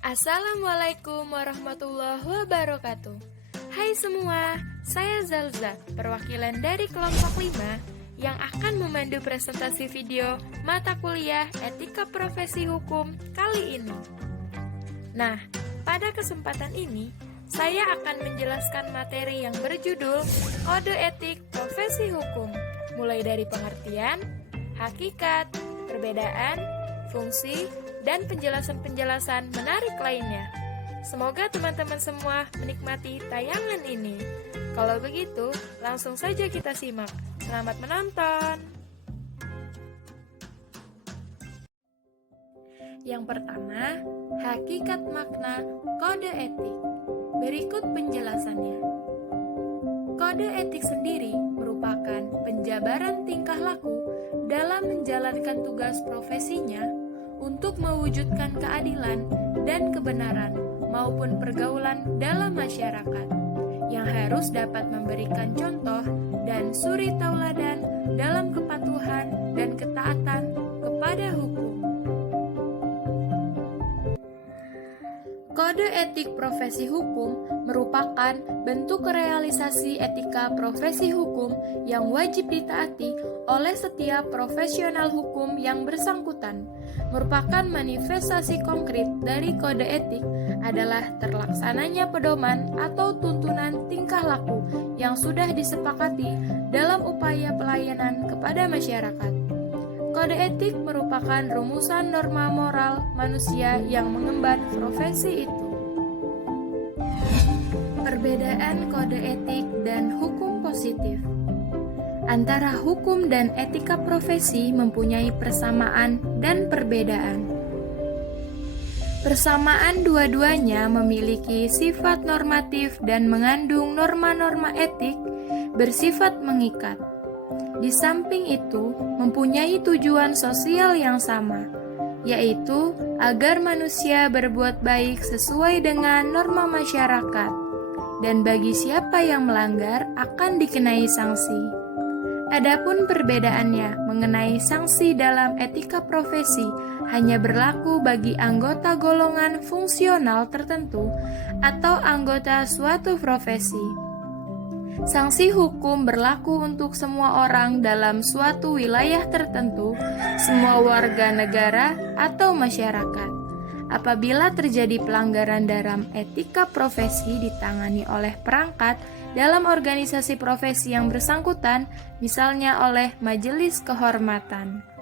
Assalamualaikum warahmatullahi wabarakatuh. Hai semua, saya Zalza, perwakilan dari kelompok 5 yang akan memandu presentasi video mata kuliah Etika Profesi Hukum kali ini. Nah, pada kesempatan ini, saya akan menjelaskan materi yang berjudul Kode Etik Profesi Hukum, mulai dari pengertian, hakikat, perbedaan, fungsi, dan penjelasan-penjelasan menarik lainnya. Semoga teman-teman semua menikmati tayangan ini. Kalau begitu, langsung saja kita simak. Selamat menonton! Yang pertama, hakikat makna kode etik. Berikut penjelasannya. Kode etik sendiri merupakan penjabaran tingkah laku dalam menjalankan tugas profesinya untuk mewujudkan keadilan dan kebenaran maupun pergaulan dalam masyarakat yang harus dapat memberikan contoh dan suri tauladan dalam kepatuhan dan ketaatan kepada hukum. Kode etik profesi hukum merupakan bentuk realisasi etika profesi hukum yang wajib ditaati oleh setiap profesional hukum yang bersangkutan. Merupakan manifestasi konkret dari kode etik adalah terlaksananya pedoman atau tuntunan tingkah laku yang sudah disepakati dalam upaya pelayanan kepada masyarakat. Kode etik merupakan rumusan norma moral manusia yang mengemban profesi itu. Perbedaan kode etik dan hukum positif. Antara hukum dan etika profesi mempunyai persamaan dan perbedaan. Persamaan dua-duanya memiliki sifat normatif dan mengandung norma-norma etik bersifat mengikat. Di samping itu, mempunyai tujuan sosial yang sama, yaitu agar manusia berbuat baik sesuai dengan norma masyarakat, dan bagi siapa yang melanggar akan dikenai sanksi. Adapun perbedaannya mengenai sanksi dalam etika profesi hanya berlaku bagi anggota golongan fungsional tertentu atau anggota suatu profesi. Sanksi hukum berlaku untuk semua orang dalam suatu wilayah tertentu, semua warga negara atau masyarakat. Apabila terjadi pelanggaran dalam etika profesi ditangani oleh perangkat dalam organisasi profesi yang bersangkutan, misalnya oleh Majelis Kehormatan.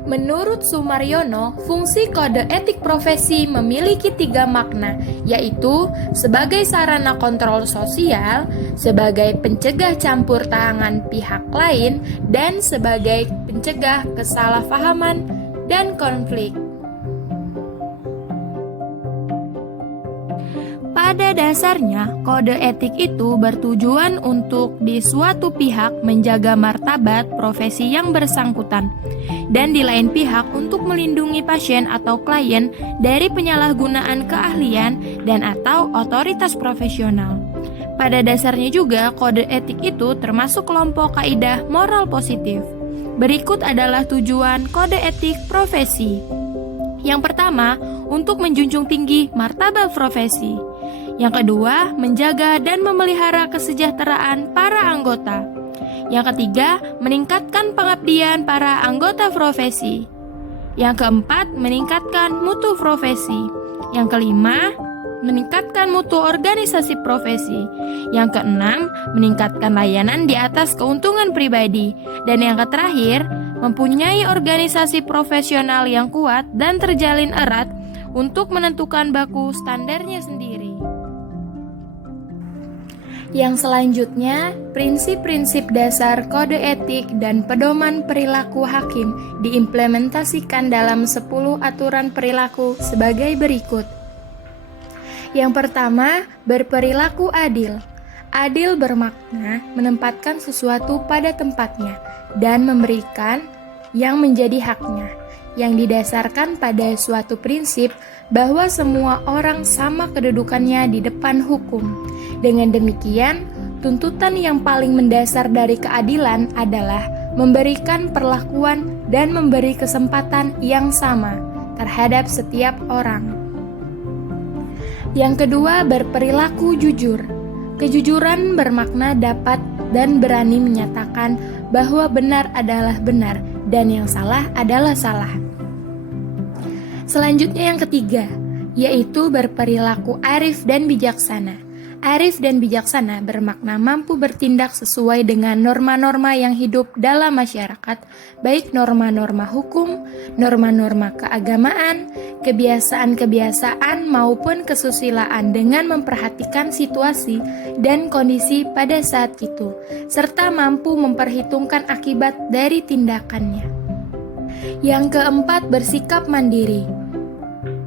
Menurut Sumaryono, fungsi kode etik profesi memiliki 3 makna, yaitu sebagai sarana kontrol sosial, sebagai pencegah campur tangan pihak lain, dan sebagai pencegah kesalahpahaman dan konflik. Pada dasarnya, kode etik itu bertujuan untuk di suatu pihak menjaga martabat profesi yang bersangkutan, dan di lain pihak untuk melindungi pasien atau klien dari penyalahgunaan keahlian dan atau otoritas profesional. Pada dasarnya juga, kode etik itu termasuk kelompok kaidah moral positif. Berikut adalah tujuan kode etik profesi. Yang pertama, untuk menjunjung tinggi martabat profesi. Yang kedua, menjaga dan memelihara kesejahteraan para anggota. Yang ketiga, meningkatkan pengabdian para anggota profesi. Yang keempat, meningkatkan mutu profesi. Yang kelima, meningkatkan mutu organisasi profesi. Yang keenam, meningkatkan layanan di atas keuntungan pribadi. Dan yang terakhir, mempunyai organisasi profesional yang kuat dan terjalin erat untuk menentukan baku standarnya sendiri. Yang selanjutnya, prinsip-prinsip dasar kode etik dan pedoman perilaku hakim diimplementasikan dalam 10 aturan perilaku sebagai berikut. Yang pertama, berperilaku adil. Adil bermakna menempatkan sesuatu pada tempatnya dan memberikan yang menjadi haknya. yang didasarkan pada suatu prinsip bahwa semua orang sama kedudukannya di depan hukum. Dengan demikian, tuntutan yang paling mendasar dari keadilan adalah memberikan perlakuan dan memberi kesempatan yang sama terhadap setiap orang. Yang kedua, berperilaku jujur. Kejujuran bermakna dapat dan berani menyatakan bahwa benar adalah benar dan yang salah adalah salah. Selanjutnya yang ketiga, yaitu berperilaku arif dan bijaksana. Arif dan bijaksana bermakna mampu bertindak sesuai dengan norma-norma yang hidup dalam masyarakat, baik norma-norma hukum, norma-norma keagamaan, kebiasaan-kebiasaan maupun kesusilaan dengan memperhatikan situasi dan kondisi pada saat itu, serta mampu memperhitungkan akibat dari tindakannya. Yang keempat, bersikap mandiri.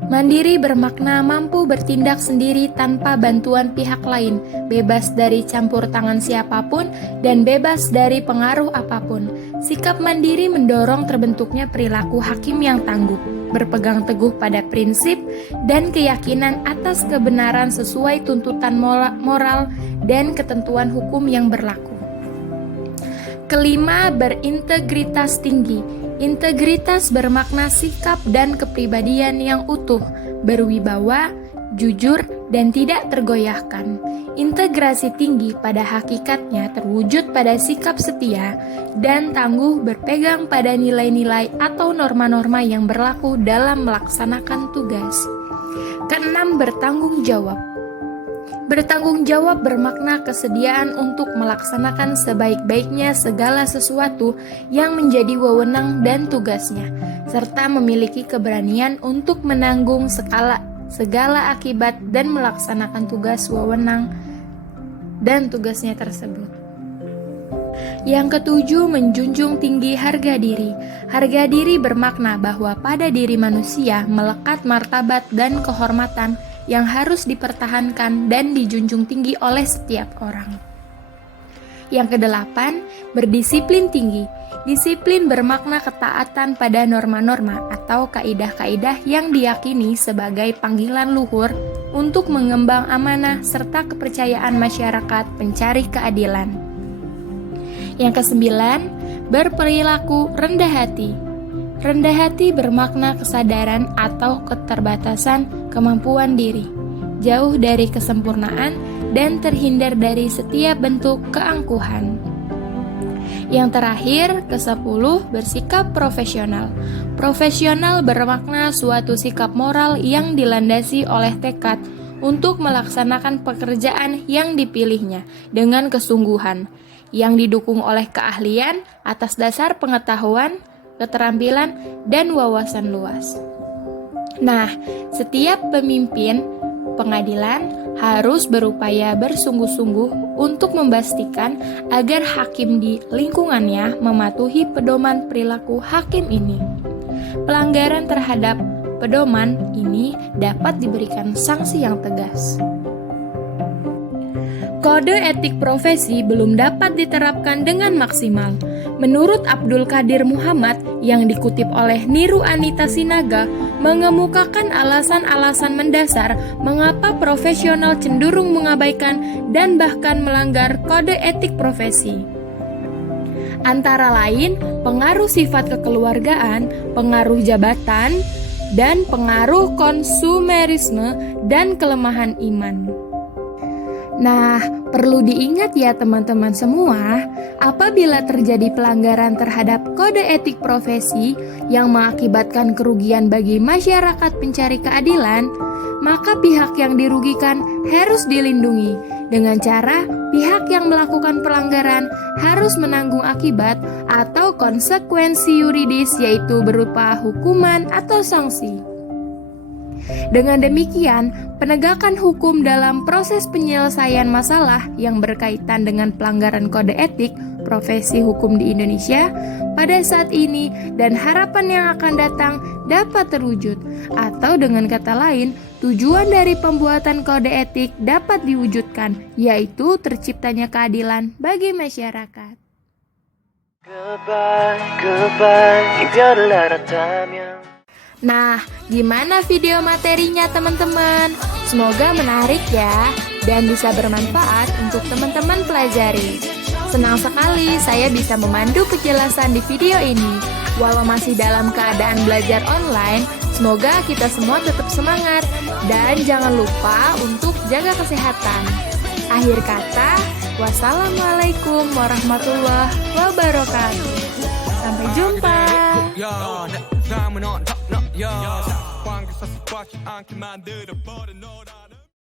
Mandiri bermakna mampu bertindak sendiri tanpa bantuan pihak lain, bebas dari campur tangan siapapun, dan bebas dari pengaruh apapun. Sikap mandiri mendorong terbentuknya perilaku hakim yang tangguh, berpegang teguh pada prinsip dan keyakinan atas kebenaran sesuai tuntutan moral dan ketentuan hukum yang berlaku. Kelima, berintegritas tinggi. Integritas bermakna sikap dan kepribadian yang utuh, berwibawa, jujur, dan tidak tergoyahkan. Integrasi tinggi pada hakikatnya terwujud pada sikap setia dan tangguh berpegang pada nilai-nilai atau norma-norma yang berlaku dalam melaksanakan tugas. Keenam, bertanggung jawab. Bertanggung jawab bermakna kesediaan untuk melaksanakan sebaik-baiknya segala sesuatu yang menjadi wewenang dan tugasnya, serta memiliki keberanian untuk menanggung segala akibat dan melaksanakan tugas wewenang dan tugasnya tersebut. Yang ketujuh, menjunjung tinggi harga diri. Harga diri bermakna bahwa pada diri manusia melekat martabat dan kehormatan yang harus dipertahankan dan dijunjung tinggi oleh setiap orang. Yang kedelapan, berdisiplin tinggi. Disiplin bermakna ketaatan pada norma-norma atau kaidah-kaidah yang diyakini sebagai panggilan luhur untuk mengembang amanah serta kepercayaan masyarakat pencari keadilan. Yang kesembilan, berperilaku rendah hati. Rendah hati bermakna kesadaran atau keterbatasan kemampuan diri, jauh dari kesempurnaan dan terhindar dari setiap bentuk keangkuhan. Yang terakhir, ke-10, bersikap profesional. Profesional bermakna suatu sikap moral yang dilandasi oleh tekad untuk melaksanakan pekerjaan yang dipilihnya dengan kesungguhan, yang didukung oleh keahlian atas dasar pengetahuan, keterampilan, dan wawasan luas. Nah, setiap pemimpin pengadilan harus berupaya bersungguh-sungguh untuk memastikan agar hakim di lingkungannya mematuhi pedoman perilaku hakim ini. Pelanggaran terhadap pedoman ini dapat diberikan sanksi yang tegas. Kode etik profesi belum dapat diterapkan dengan maksimal. Menurut Abdul Qadir Muhammad yang dikutip oleh Niru Anita Sinaga, mengemukakan alasan-alasan mendasar mengapa profesional cenderung mengabaikan dan bahkan melanggar kode etik profesi. Antara lain, pengaruh sifat kekeluargaan, pengaruh jabatan, dan pengaruh konsumerisme dan kelemahan iman. Nah, perlu diingat ya teman-teman semua, apabila terjadi pelanggaran terhadap kode etik profesi yang mengakibatkan kerugian bagi masyarakat pencari keadilan, maka pihak yang dirugikan harus dilindungi dengan cara pihak yang melakukan pelanggaran harus menanggung akibat atau konsekuensi yuridis, yaitu berupa hukuman atau sanksi. Dengan demikian, penegakan hukum dalam proses penyelesaian masalah yang berkaitan dengan pelanggaran kode etik profesi hukum di Indonesia pada saat ini dan harapan yang akan datang dapat terwujud, atau dengan kata lain, tujuan dari pembuatan kode etik dapat diwujudkan, yaitu terciptanya keadilan bagi masyarakat. Goodbye, goodbye, i별을 알았다면 Nah, gimana video materinya teman-teman? Semoga menarik ya, dan bisa bermanfaat untuk teman-teman pelajari. Senang sekali saya bisa memandu penjelasan di video ini. Walau masih dalam keadaan belajar online, semoga kita semua tetap semangat. Dan jangan lupa untuk jaga kesehatan. Akhir kata, wassalamualaikum warahmatullahi wabarakatuh. Sampai jumpa. 삶은 on top, no, yo. 상황에서 스포츠 않게 만들어버린 너라.